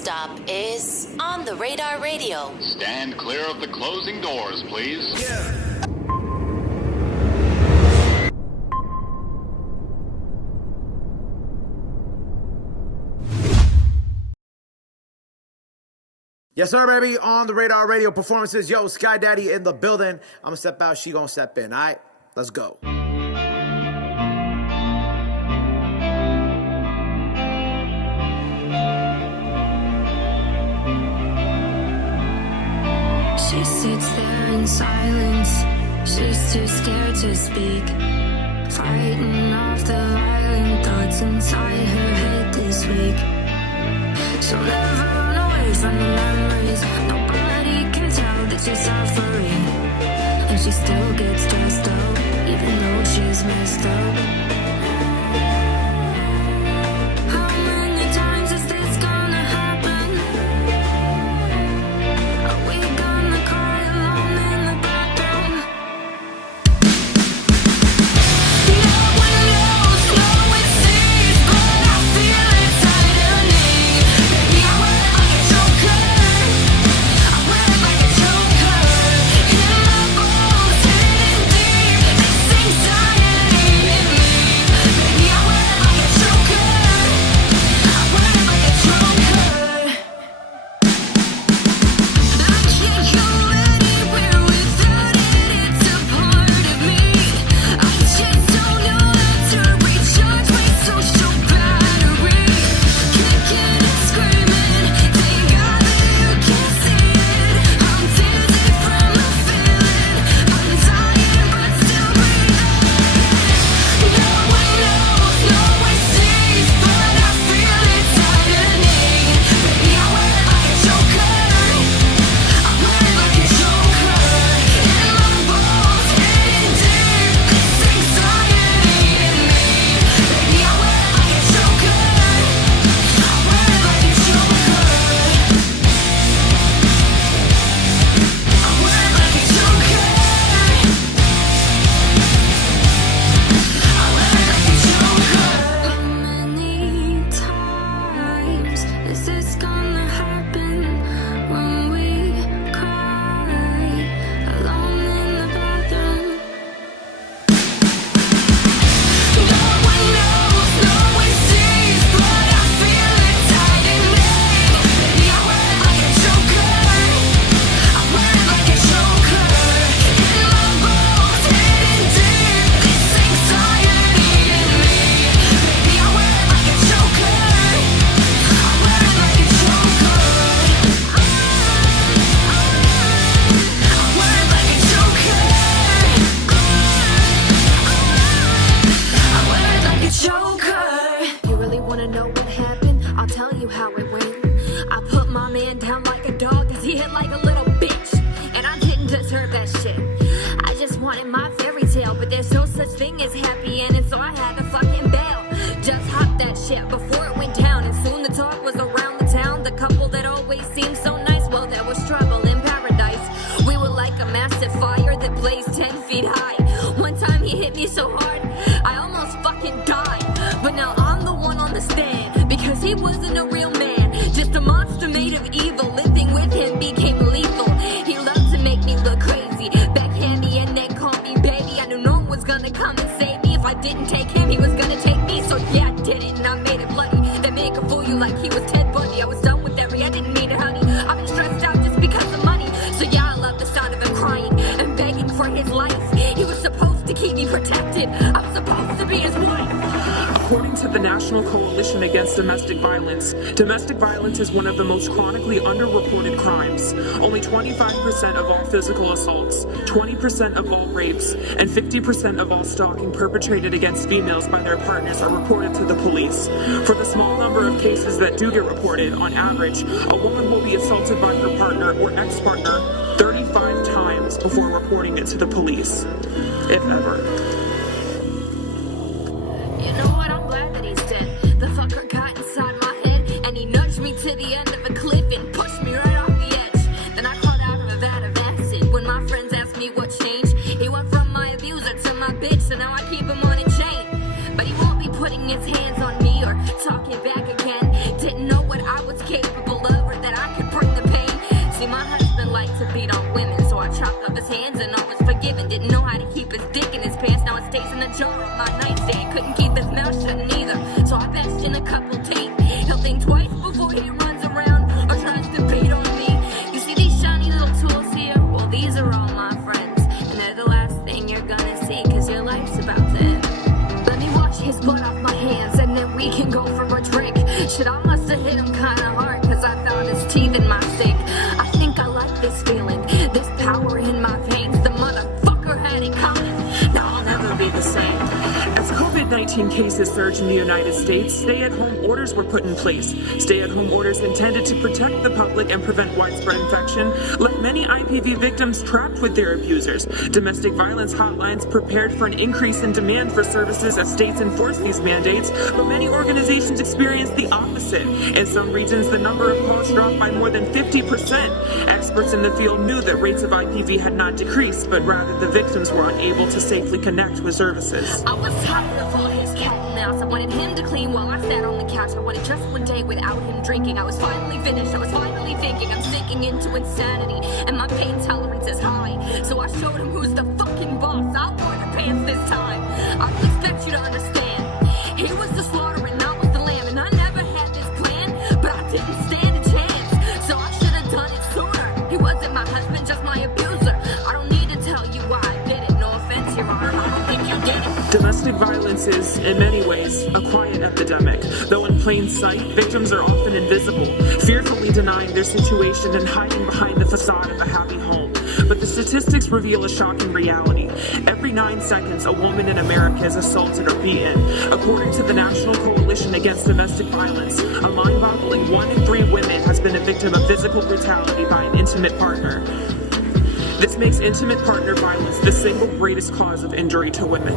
stop is On the Radar Radio. Stand clear of the closing doors, please. Yeah. Yes, sir, baby. On the Radar Radio performances. Yo, SkyDxddy in the building. I'm going to step out. She going to step in. All right? Let's go. She sits there in silence. She's too scared to speak. Fighting off the violent thoughts inside her head this week. She'll never run away from the memories. Nobody can tell that she's suffering. And she still gets dressed up, even though she's messed up. How many times is this gonna happen? Are we gonna cry alone in the bathroom? No one knows, no one sees, but I feel it tightening. Baby, I wear it like a choker. I wear it like a choker. In my bones, hidden deep, this anxiety in me. Baby, I wear it like a choker. I wear it like a choker. I can't go anywhere without it, it's a part of me. I just don't know how to recharge my social battery. Kicking and screaming, thank God that you can't see it. I'm dizzy from the feeling, I'm dying but still breathing. No one knows, no one sees, but I feel it tightening. Baby, I wear it like a choker. I wear it like a choker. In my bones, hidden deep, this anxiety in me. Baby, I wear it like a choker. I wear it like a choker. I wear it like a choker. I wear it like a choker. How many times is this gonna happen when we cry alone in the bathroom? No one knows, no one sees, but I feel it tightening. Baby, I wear it like a choker. I wear it like a choker. In my bones, hidden deep, this anxiety in me. Baby, I wear it like a choker. I wear it like a choker. I wear it like a choker. I wear it like a choker. You really wanna know what happened? I'll tell you how it went. I put my man down like a dog cause he hit like a little bitch. And I didn't deserve that shit. I just wanted my fairy tale, but there's no such thing as happy ending, so I had to fucking bail. Just hop that shit before it went down, and soon the talk was around the town. The couple that always seemed so nice, well, there was trouble in paradise. We were like a massive fire that blazed 10 feet high. One time he hit me so hard, I almost fucking died. But now I'm the one on the stand, because he wasn't a real man, just a monster made of evil. Living with him became lethal. He loved to make me look crazy, backhand me and then call me baby. I knew no one was gonna come and save me. If I didn't take him, he was gonna take me. So yeah, I did it and I made it bloody. They make a fool you like he was Ted Bundy. I was done with every, I didn't mean it, honey. I've been stressed out just because of money. So yeah, I love the sound of him crying and begging for his life. He was supposed to keep me protected. I'm supposed to be his wife. According to the National Coalition Against Domestic violence is one of the most chronically underreported crimes. Only 25% of all physical assaults, 20% of all rapes, and 50% of all stalking perpetrated against females by their partners are reported to the police. For the small number of cases that do get reported, on average, a woman will be assaulted by her partner or ex-partner 35 times before reporting it to the police, if ever. You know what? I'm glad that he's dead. The fucker got inside my head and he nudged me to the end of a cliff and pushed me right off the edge. Then I crawled out of a vat of acid. When my friends asked me what changed, he went from my abuser to my bitch, so now I keep him on a chain. But he won't be putting his hands on me or talking back again. Didn't know what I was capable of. hands and I was forgiven. Didn't know how to keep his dick in his pants. Now it stays in the jar on my nightstand. Couldn't keep his mouth shut neither, so I bashed in a couple teeth. He'll think twice before he runs around or tries to beat on me. You see these shiny little tools here? Well, these are all my friends, and they're the last thing you're gonna see, cause your life's about to end. Let me wash his blood off my hands and then we can go for a drink. Shit, I must have hit him kinda hard, cause I found his teeth in my sink. I think I like this feeling, this power in my veins. The motherfucker had it coming. Now I'll never be the same. As COVID-19 cases surged in the United States, stay-at-home orders were put in place. Stay-at-home orders intended to protect the public and prevent widespread infection left many IPV victims trapped with their abusers. Domestic violence hotlines prepared for an increase in demand for services as states enforced these mandates, but many organizations experienced the opposite. In some regions, the number of calls dropped by more than 50%. Experts in the field knew that rates of IPV had not decreased, but rather the victims were unable to safely connect with services. I was tired of all his cat and mouse. I wanted him to clean while I sat on the couch. I wanted just one day without him drinking. I was finally finished. I was finally thinking I'm sinking into insanity, and my pain tolerance is high. So I showed him who's the fucking boss. I wore the pants this time. I don't expect you to understand. He was the slaughter and I was the lamb, and I never had this plan, but I didn't stand a chance. So I should have done it sooner. He wasn't my husband, just my abuser. I don't need to tell you why I did it. No offense, Your Honor. I don't think you did it. Domestic violence is, in many ways, a quiet epidemic. Though in plain sight, victims are often invisible, fearfully denying their situation and hiding behind the facade of a happy home. But the statistics reveal a shocking reality. Every 9 seconds, a woman in America is assaulted or beaten. According to the National Coalition Against Domestic Violence, a mind-boggling 1 in 3 women has been a victim of physical brutality by an intimate partner. This makes intimate partner violence the single greatest cause of injury to women.